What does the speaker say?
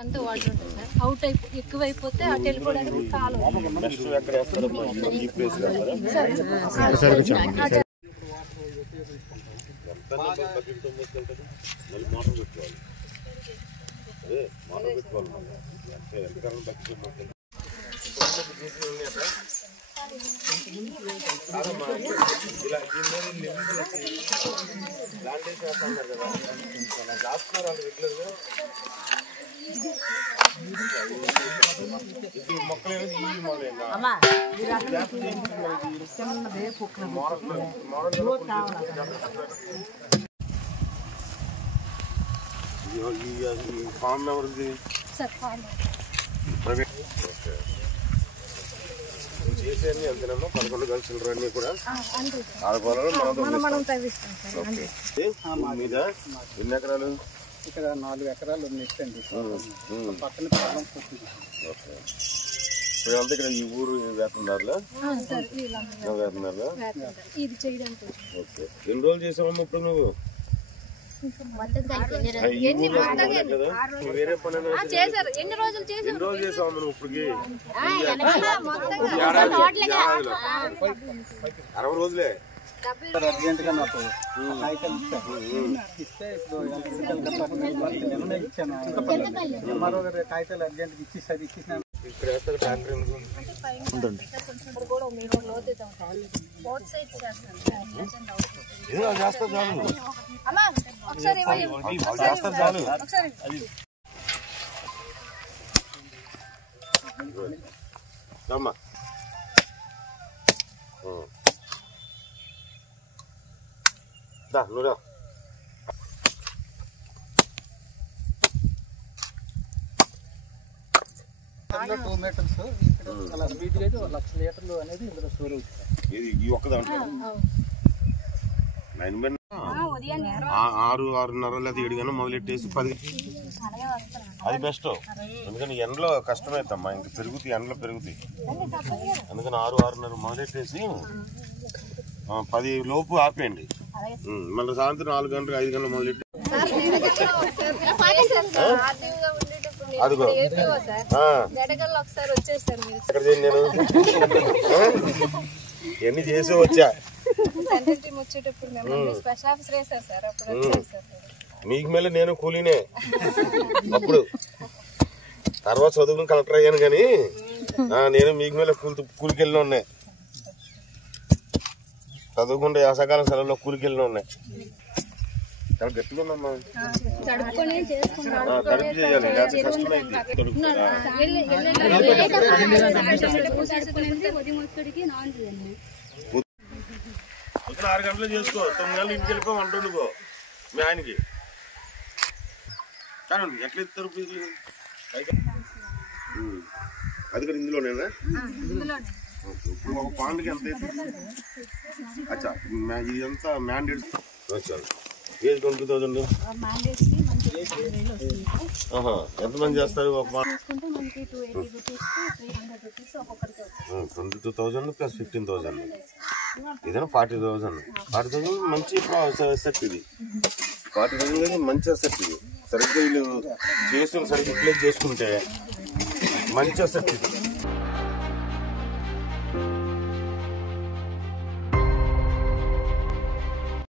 అంతా వాటర్ ఉంటుంది sir. Out ఎక్కువైపోతే అటు వెళ్ళిపోవడానికి కాలు ఫామ్ ఎవరిది ప్రైవేట్ చేసేది అంతేనమ్మా 11 గంటలు అన్నీ కూడా మీద ఎన్ని ఎకరాలు ఇక్కడ 4 ఎకరాలు నెట్టండి పక్కన అంతా ఇక్కడ ఈ ఊరు వేస్తున్నారులా వేస్తున్నారులా ఓకే ఎన్ని రోజులు చేసావమ్మా ఇప్పుడు నువ్వు వేరే పని ఎన్ని రోజులు చేసావమ్మా నువ్వు ఇప్పటికి 60 రోజులే అర్జెంట్ గా నాకు కాగితాలు ఇస్తే ఇచ్చాను ఎంఆర్ఓ గారు కాగితాలు అర్జెంట్ ఇచ్చేసారి ఇచ్చేసాను. ఇక్కడ వేస్తారు ట్రాక్టర్ ఎందుకు చేస్తా చాలు అమ్మా నువ్వు 2 మీటర్స్ అలా స్పీడ్ అయితే 1,00,000 లీటర్లు అనేది ఇందులో స్టోర్ అవుతుంది. ఈ ఒక్క దాంట్లో 6, 6:30 లేదా 7 గంటలు మొదలెట్టేసి 10 అది బెస్ట్. ఎందుకంటే ఎండలో కష్టమైద్దమ్మా, ఇంక పెరుగుతాయి, ఎండలో పెరుగుతాయి. అందుకని 6, 6:30 మొదలెట్టేసి 10 లోపు ఆపేయండి. మళ్ళీ సాయంత్రం 4 గంటలు 5 గంటలు మొదలెట్టి అదిగో ఎక్కడ నేను ఎన్ని చేసి వచ్చా. మీకు మళ్ళీ నేను కూలీనే అప్పుడు. తర్వాత చదువుకుని కలెక్టర్ అయ్యాను కానీ నేను మీకు మళ్ళీ కూలికి వెళ్ళిన ఉన్నాయి. చదువుకుంటే యాసకాలం సెలవులో కూలికి వెళ్ళిన ఉన్నాయి. చాలా గట్టిగా ఉందమ్మా, తడిపి చేయాలి, లేకపోతే కష్టమైంది. 6 గంటలు చేసుకో, 9 గంటలు ఇంటికి వెళ్ళిపో, వంట వండుకో మీ ఆయనకి. కానీ ఎట్లా ఇస్తారు అది కూడా ఇందులోనేనా? ఇప్పుడు ఒక పాండ్కి ఎంత అచ్చా ఇదంతా మ్యాండేట్ వచ్చారు. ఏజ్ 20,000 ఎంతమంది చేస్తారు? ఒక 22,000 ప్లస్ 15,000 ఏదైనా 40,000. 40,000 మంచి సెట్ ఇది. 40,000 మంచి సెట్ ఇది. సరిగ్గా వీళ్ళు చేసుకుని సరిగ్గా రిప్లేస్ చేసుకుంటే మంచి సెట్ ఇది.